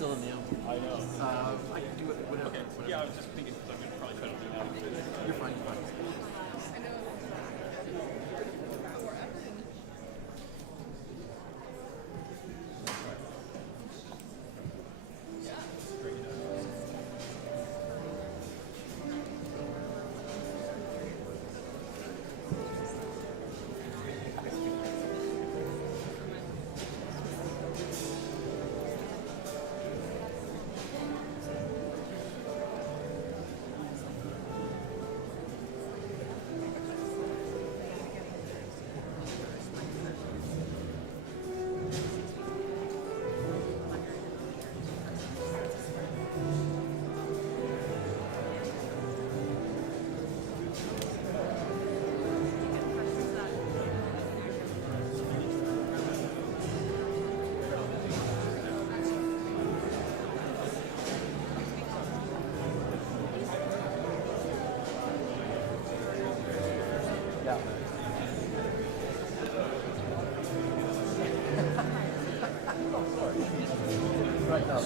still new. I know. I can do it whatever. Okay. Yeah, I was just thinking because I'm going to probably try to do that. You're fine. You're fine. Right now,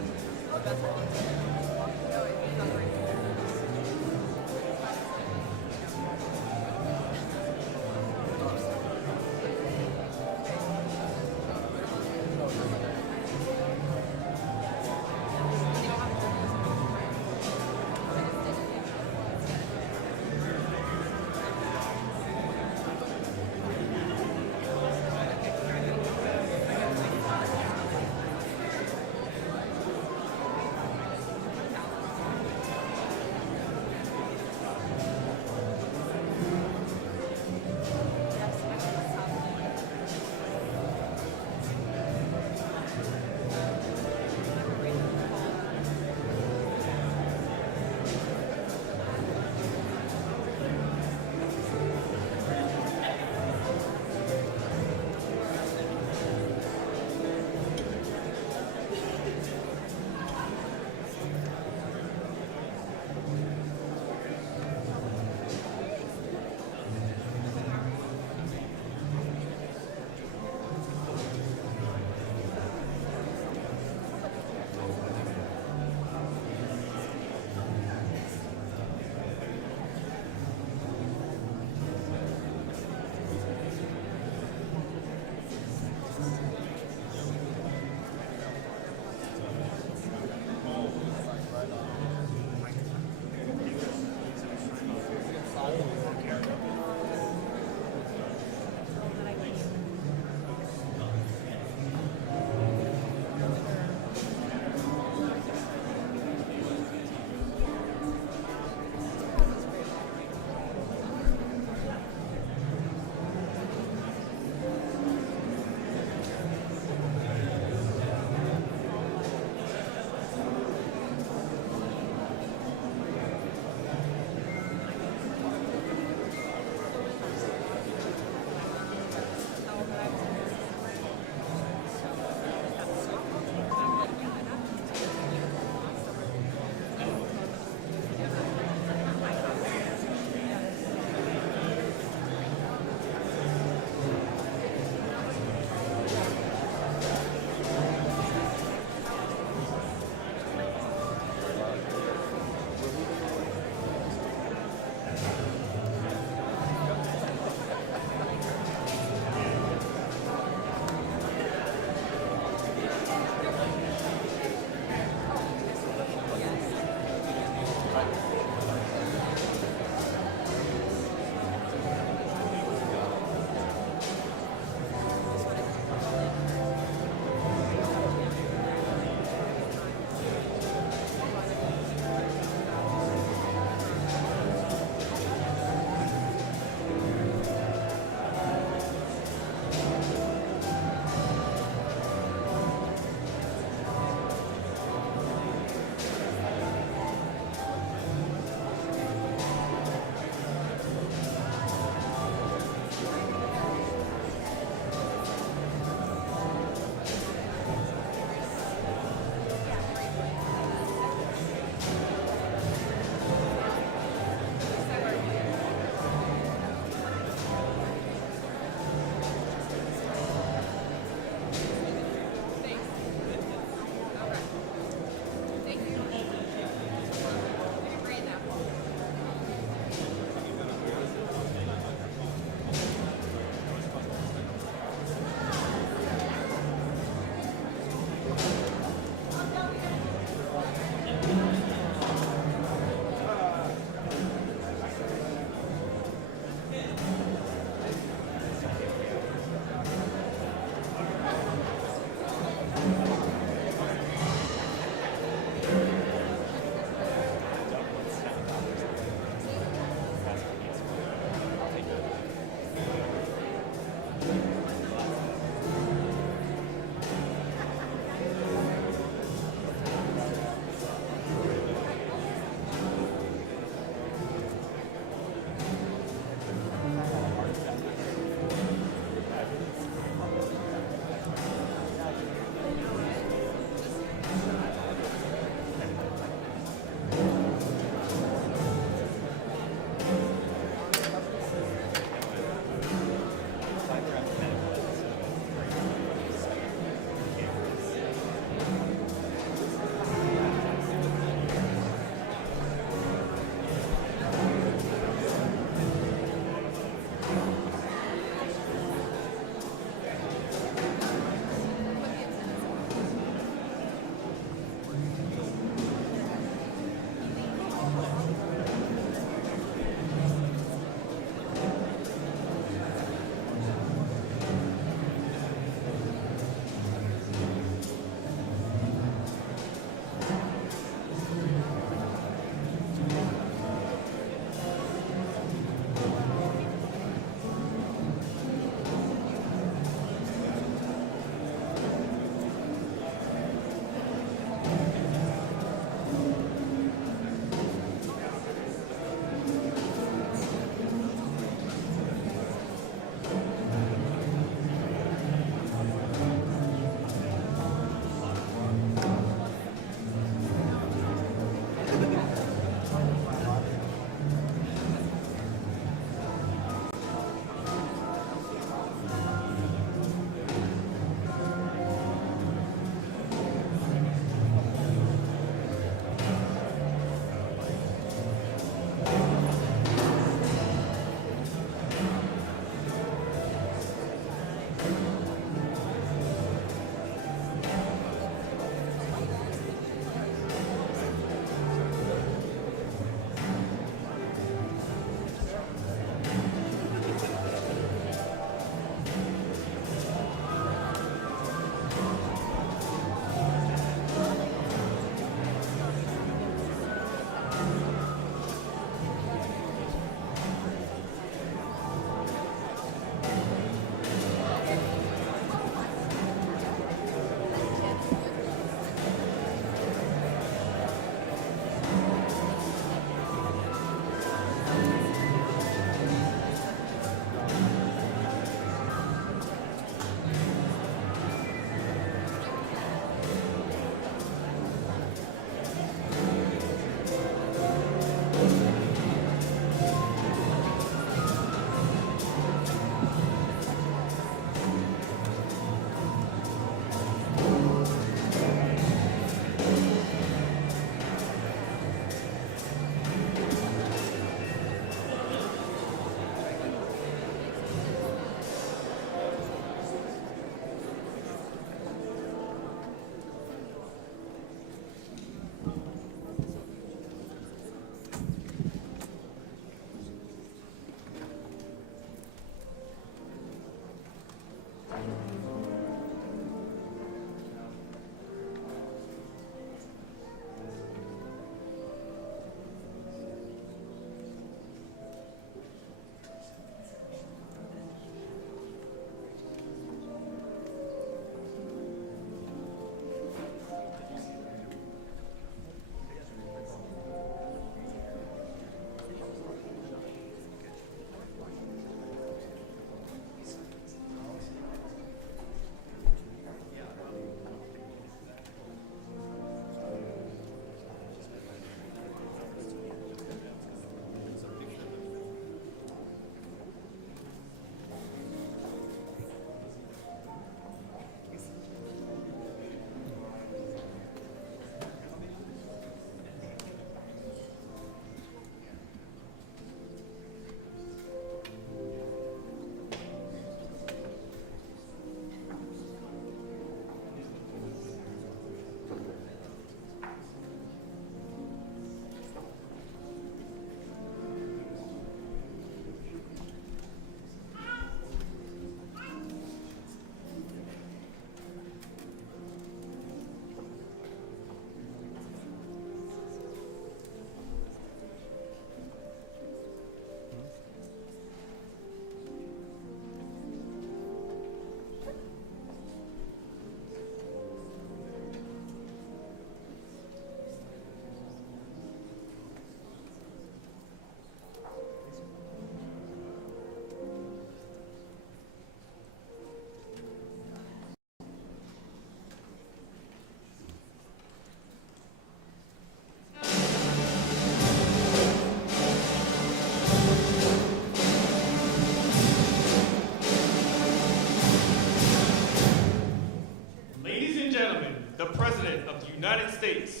United States.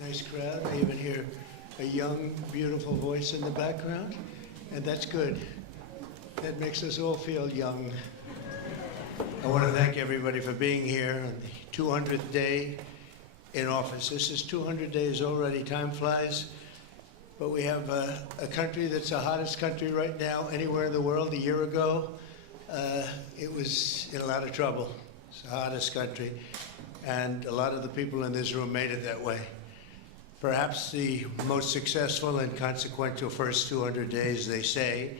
Nice crowd. I even hear a young, beautiful voice in the background, and that's good. That makes us all feel young. I want to thank everybody for being here on the 200th day in office. This is 200 days already. Time flies. But we have a country that's the hottest country right now anywhere in the world. A year ago, it was in a lot of trouble. It's the hottest country. And a lot of the people in this room made it that way. Perhaps the most successful and consequential first 200 days, they say,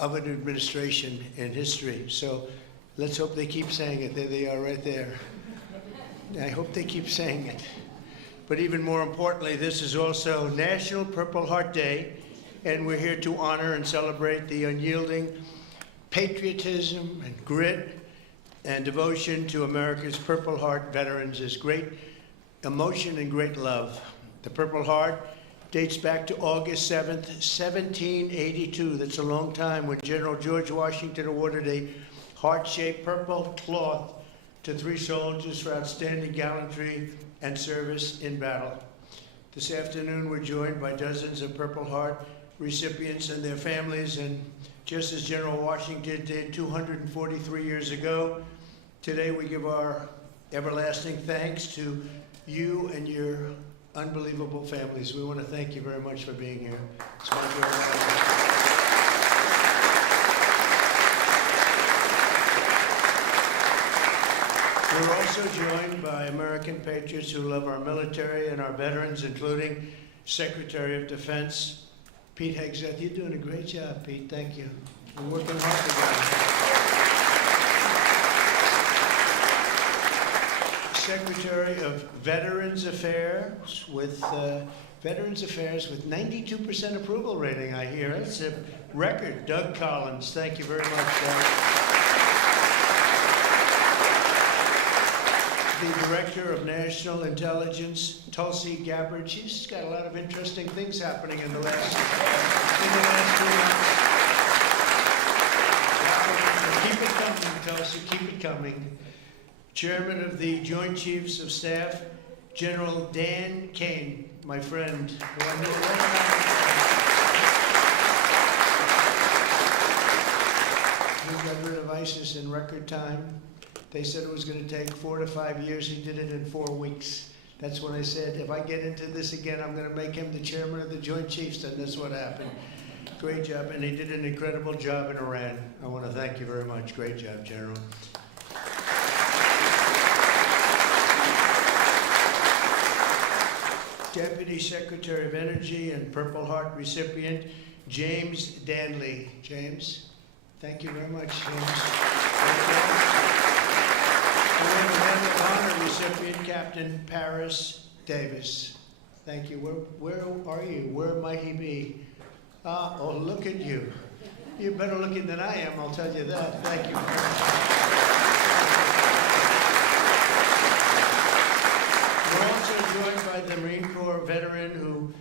of an administration in history. So let's hope they keep saying it. There they are right there. I hope they keep saying it. But even more importantly, this is also National Purple Heart Day, and we're here to honor and celebrate the unyielding patriotism and grit and devotion to America's Purple Heart veterans. Is great emotion and great love. The Purple Heart dates back to August 7th, 1782. That's a long time, when General George Washington awarded a heart-shaped purple cloth to 3 soldiers for outstanding gallantry and service in battle. This afternoon, we're joined by dozens of Purple Heart recipients and their families, and just as General Washington did 243 years ago, today we give our everlasting thanks to you and your unbelievable families. We want to thank you very much for being here. It's my joy. We're also joined by American patriots who love our military and our veterans, including Secretary of Defense Pete Hegseth. You're doing a great job, Pete. Thank you. We're working hard together. Secretary of Veterans Affairs with 92% approval rating, I hear. It's a record. Doug Collins. Thank you very much, Doug. The Director of National Intelligence, Tulsi Gabbard. She's got a lot of interesting things happening in the last 2 months. Keep it coming, Tulsi, keep it coming. Chairman of the Joint Chiefs of Staff, General Dan Kane, my friend. He got rid of ISIS in record time. They said it was going to take 4 to 5 years. He did it in 4 weeks. That's when I said, if I get into this again, I'm going to make him the chairman of the Joint Chiefs, and that's what happened. Great job, and he did an incredible job in Iran. I want to thank you very much. Great job, General. Deputy Secretary of Energy and Purple Heart recipient, James Danley. James, thank you very much, James. And we have a Medal of Honor recipient, Captain Paris Davis. Thank you. Where are you? Where might he be? Oh, look at you. You're better looking than I am, I'll tell you that. Thank you very much. We're also joined by the Marine Corps veteran who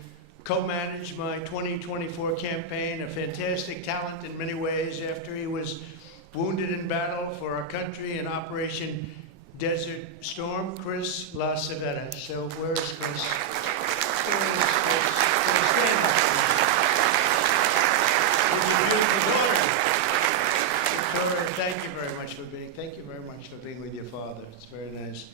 co-managed my 2024 campaign, a fantastic talent in many ways after he was wounded in battle for our country in Operation Desert Storm, Chris LaCivetta. So where's Chris? Victoria, thank you very much for being with your father. It's very nice.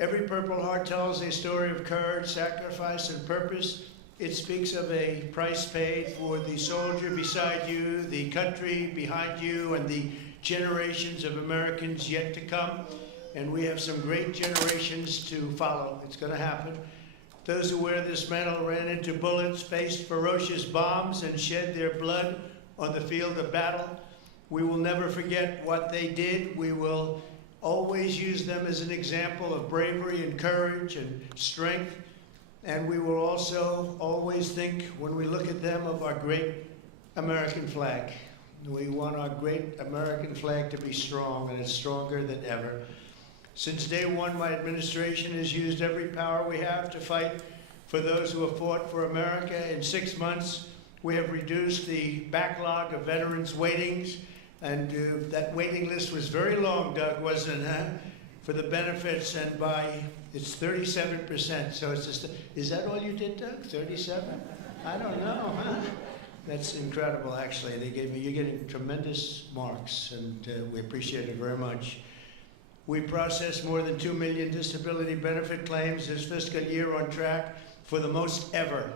Every Purple Heart tells a story of courage, sacrifice, and purpose. It speaks of a price paid for the soldier beside you, the country behind you, and the generations of Americans yet to come. And we have some great generations to follow. It's going to happen. Those who wear this medal ran into bullets, faced ferocious bombs, and shed their blood on the field of battle. We will never forget what they did. We will always use them as an example of bravery and courage and strength. And we will also always think, when we look at them, of our great American flag. We want our great American flag to be strong, and it's stronger than ever. Since day one, my administration has used every power we have to fight for those who have fought for America. In 6 months, we have reduced the backlog of veterans' waitings, and that waiting list was very long, Doug, wasn't it, huh? For the benefits, and it's 37%. So it's just, is that all you did, Doug? 37? I don't know, huh? That's incredible, actually. You're getting tremendous marks, and we appreciate it very much. We processed more than 2 million disability benefit claims this fiscal year, on track for the most ever.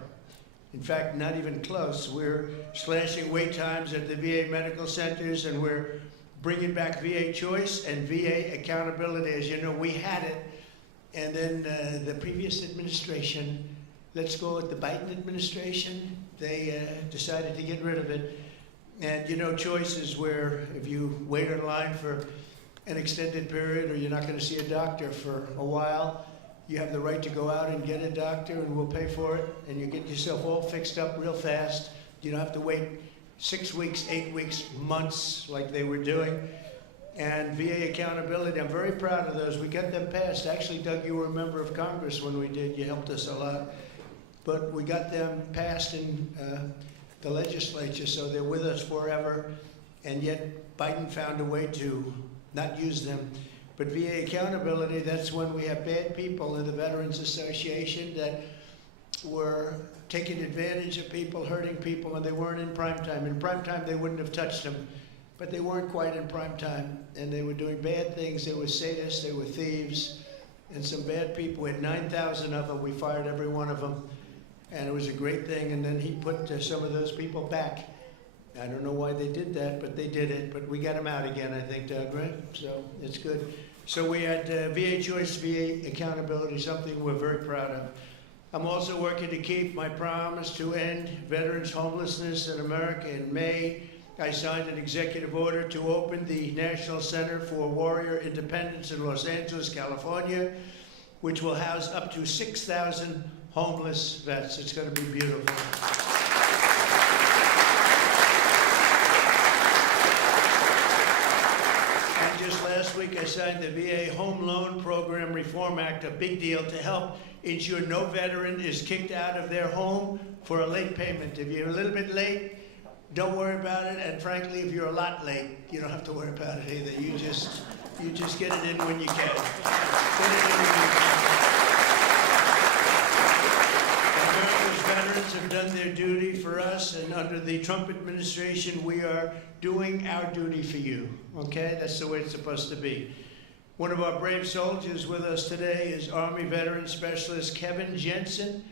In fact, not even close. We're slashing wait times at the VA medical centers, and we're bringing back VA choice and VA accountability. As you know, we had it, and then the previous administration, let's go with the Biden administration, they decided to get rid of it. And you know, choice is where if you wait in line for an extended period, or you're not going to see a doctor for a while, you have the right to go out and get a doctor, and we'll pay for it, and you get yourself all fixed up real fast. You don't have to wait 6 weeks, 8 weeks, months like they were doing. And VA accountability, I'm very proud of those. We got them passed. Actually, Doug, you were a member of Congress when we did. You helped us a lot. But we got them passed in the legislature, so they're with us forever. And yet Biden found a way to not use them. But VA accountability, that's when we have bad people in the Veterans Association that were taking advantage of people, hurting people when they weren't in prime time. In prime time, they wouldn't have touched them, but they weren't quite in prime time, and they were doing bad things. They were sadists, they were thieves, and some bad people. We had 9,000 of them. We fired every one of them, and it was a great thing. And then he put some of those people back. I don't know why they did that, but they did it. But we got them out again, I think, Doug, right? So it's good. So we had VA choice, VA accountability, something we're very proud of. I'm also working to keep my promise to end veterans' homelessness in America. In May, I signed an executive order to open the National Center for Warrior Independence in Los Angeles, California, which will house up to 6,000 homeless vets. It's going to be beautiful. Just last week, I signed the VA Home Loan Program Reform Act, a big deal, to help ensure no veteran is kicked out of their home for a late payment. If you're a little bit late, don't worry about it. And frankly, if you're a lot late, you don't have to worry about it either. You just get it in when you can. Get it in when you can. America's veterans have done their duty for us, and under the Trump administration, we are doing our duty for you, okay? That's the way it's supposed to be. One of our brave soldiers with us today is Army Veteran Specialist Kevin Jensen.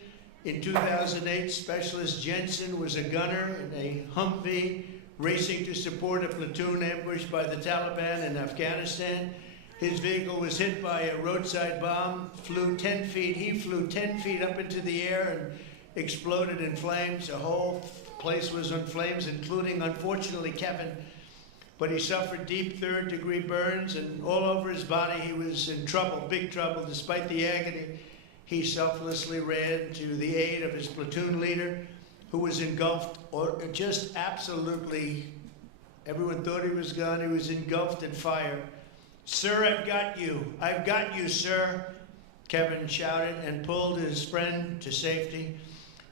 In 2008, Specialist Jensen was a gunner in a Humvee racing to support a platoon ambushed by the Taliban in Afghanistan. His vehicle was hit by a roadside bomb, flew 10 feet. He flew 10 feet up into the air and exploded in flames. The whole place was in flames, including, unfortunately, Kevin. But he suffered deep third-degree burns, and all over his body he was in trouble, big trouble. Despite the agony, he selflessly ran to the aid of his platoon leader, who was engulfed, or just absolutely, everyone thought he was gone. He was engulfed in fire. "Sir, I've got you. I've got you, sir," Kevin shouted, and pulled his friend to safety.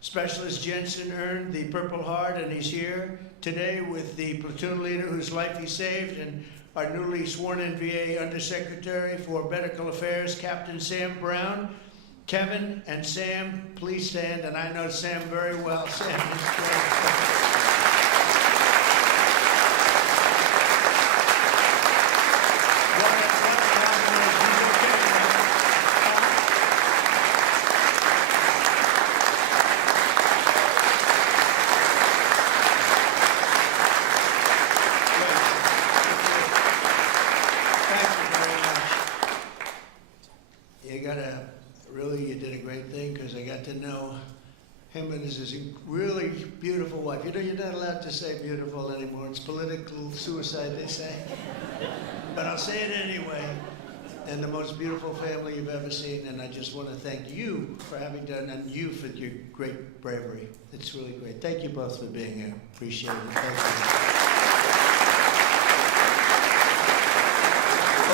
Specialist Jensen earned the Purple Heart, and he's here today with the platoon leader whose life he saved, and our newly sworn-in VA Undersecretary for Medical Affairs, Captain Sam Brown. Kevin and Sam, please stand, and I know Sam very well. Sam is great. You did a great thing, because I got to know him and his really beautiful wife. You know, you're not allowed to say beautiful anymore. It's political suicide, they say. But I'll say it anyway. And the most beautiful family you've ever seen. And I just want to thank you for having done, and you for your great bravery. It's really great. Thank you both for being here. Appreciate it. Thank you.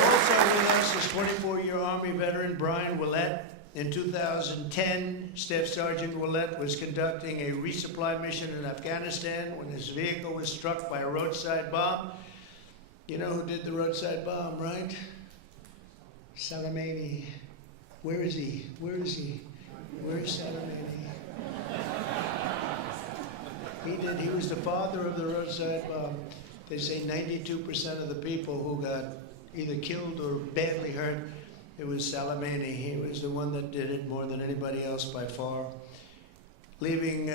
Also with us is 24-year Army veteran Brian Willett. In 2010, Staff Sergeant Willett was conducting a resupply mission in Afghanistan when his vehicle was struck by a roadside bomb. You know who did the roadside bomb, right? Salamani. Where is he? Where is he? Where is Salamani? He did. He was the father of the roadside bomb. They say 92% of the people who got either killed or badly hurt, it was Salamani. He was the one that did it more than anybody else by far. Leaving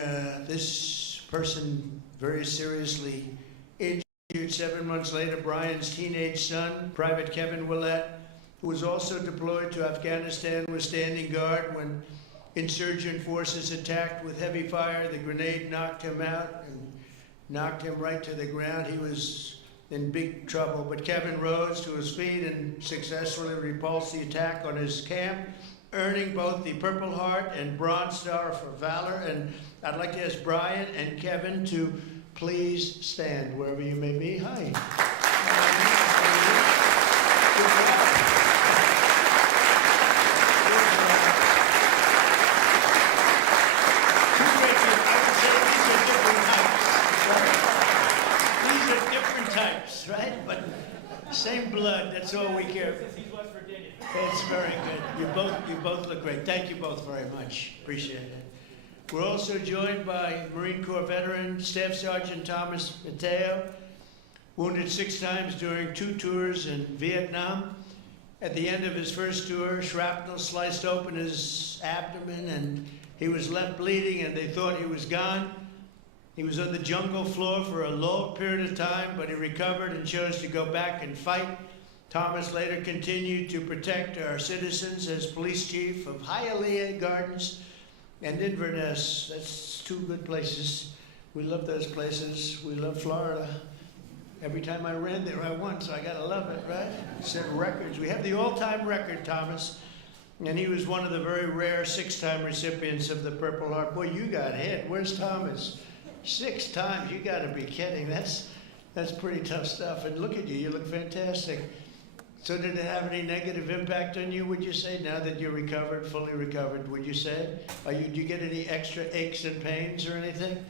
this person very seriously injured. 7 months later, Brian's teenage son, Private Kevin Willett, who was also deployed to Afghanistan, was standing guard when insurgent forces attacked with heavy fire. The grenade knocked him out and knocked him right to the ground. He was in big trouble, but Kevin rose to his feet and successfully repulsed the attack on his camp, earning both the Purple Heart and Bronze Star for valor. And I'd like to ask Brian and Kevin to please stand wherever you may be. Hi. Types, right? But same blood, that's all we care. He's West Virginia. That's very good. You both look great. Thank you both very much. Appreciate it. We're also joined by Marine Corps veteran Staff Sergeant Thomas Mateo, wounded 6 times during 2 tours in Vietnam. At the end of his first tour, shrapnel sliced open his abdomen and he was left bleeding and they thought he was gone. He was on the jungle floor for a long period of time, but he recovered and chose to go back and fight. Thomas later continued to protect our citizens as police chief of Hialeah Gardens and Inverness. That's 2 good places. We love those places. We love Florida. Every time I ran there, I won, so I gotta love it, right? Set records. We have the all-time record, Thomas, and he was one of the very rare 6-time recipients of the Purple Heart. Boy, you got hit. Where's Thomas? 6 times, you gotta be kidding. That's pretty tough stuff. And look at you, you look fantastic. So did it have any negative impact on you, would you say, now that you're recovered, fully recovered, would you say? Do you get any extra aches and pains or anything? 2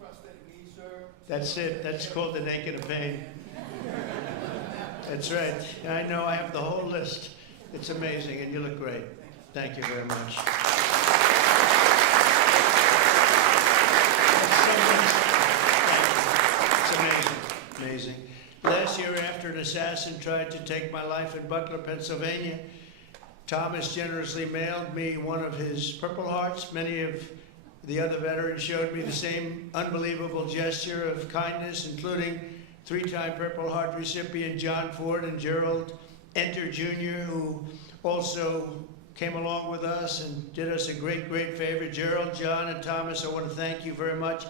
prosthetic knees, sir. That's it, that's called the naked of pain. That's right, I know, I have the whole list. It's amazing, and you look great. Thank you very much. Amazing. Last year, after an assassin tried to take my life in Butler, Pennsylvania, Thomas generously mailed me one of his Purple Hearts. Many of the other veterans showed me the same unbelievable gesture of kindness, including 3-time Purple Heart recipient John Ford and Gerald Enter Jr., who also came along with us and did us a great, great favor. Gerald, John, and Thomas, I want to thank you very much.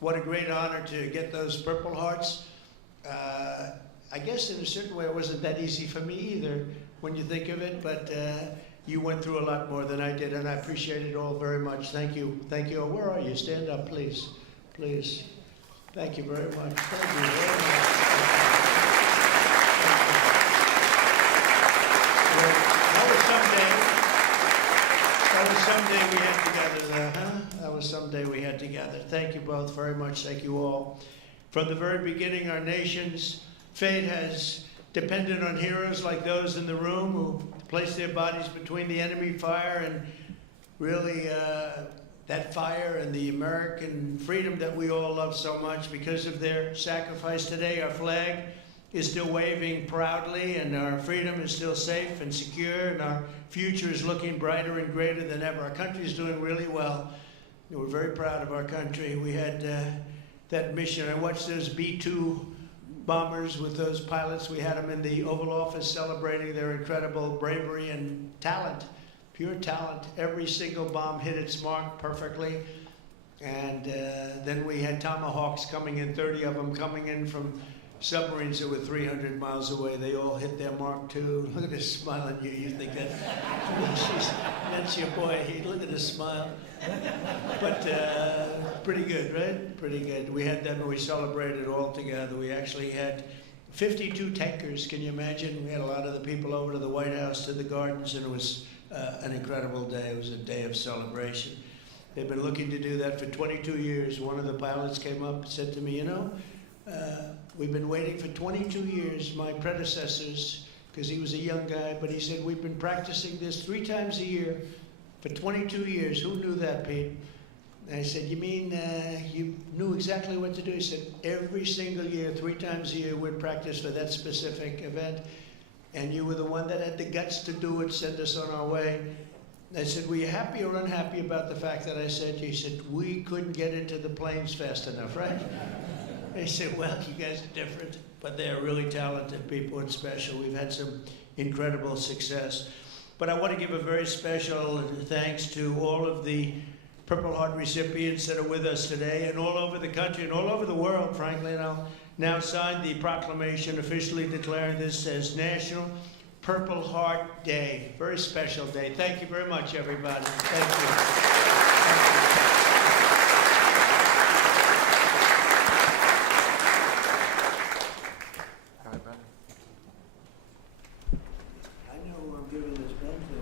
What a great honor to get those Purple Hearts. I guess in a certain way it wasn't that easy for me either when you think of it, but you went through a lot more than I did, and I appreciate it all very much. Thank you. Thank you. Where are you? Stand up, please. Please. Thank you very much. Thank you very much. That was someday we had together there, huh? That was someday we had together. Thank you both very much. Thank you all. From the very beginning, our nation's fate has depended on heroes like those in the room who placed their bodies between the enemy fire and really that fire and the American freedom that we all love so much. Because of their sacrifice today, our flag is still waving proudly and our freedom is still safe and secure and our future is looking brighter and greater than ever. Our country is doing really well. We're very proud of our country. We had that mission. I watched those B-2 bombers with those pilots. We had them in the Oval Office celebrating their incredible bravery and talent, pure talent. Every single bomb hit its mark perfectly. And then we had Tomahawks coming in, 30 of them coming in from submarines that were 300 miles away. They all hit their mark too. Look at this smile on you. You think that's your boy. Look at his smile. But pretty good, right? Pretty good. We had that when we celebrated all together. We actually had 52 tankers. Can you imagine? We had a lot of the people over to the White House, to the gardens, and it was an incredible day. It was a day of celebration. They've been looking to do that for 22 years. One of the pilots came up and said to me, you know, we've been waiting for 22 years, my predecessors, because he was a young guy, but he said, we've been practicing this 3 times a year for 22 years. Who knew that, Pete? And I said, you mean you knew exactly what to do? He said, every single year, 3 times a year, we'd practice for that specific event, and you were the one that had the guts to do it, send us on our way. I said, were you happy or unhappy about the fact that I said, he said, we couldn't get into the planes fast enough, right? I said, well, you guys are different, but they're really talented people and special. We've had some incredible success. But I want to give a very special thanks to all of the Purple Heart recipients that are with us today, and all over the country and all over the world, frankly. And I'll now sign the proclamation officially declaring this as National Purple Heart Day. Very special day. Thank you very much, everybody. Thank you. All right, brother. I know who I'm giving this pen to.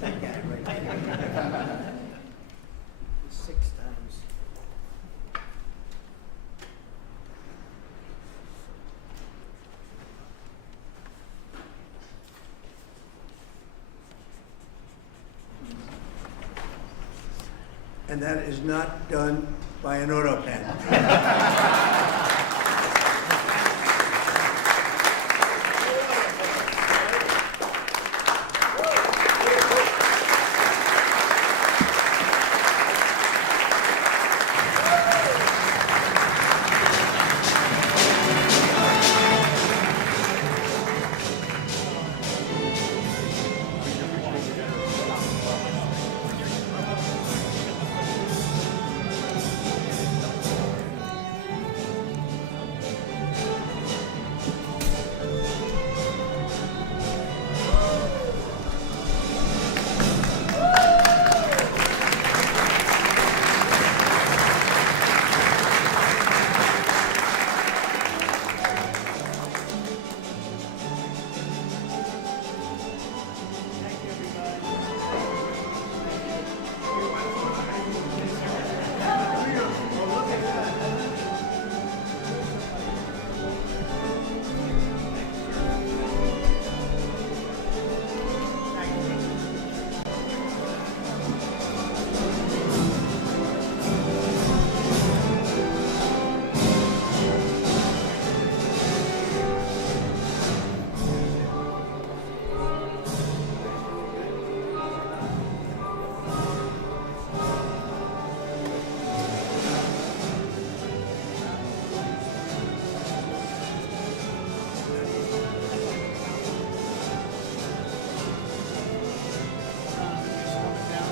That guy right there. 6 times. And that is not done by an auto pen.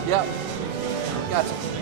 Yeah. Gotcha.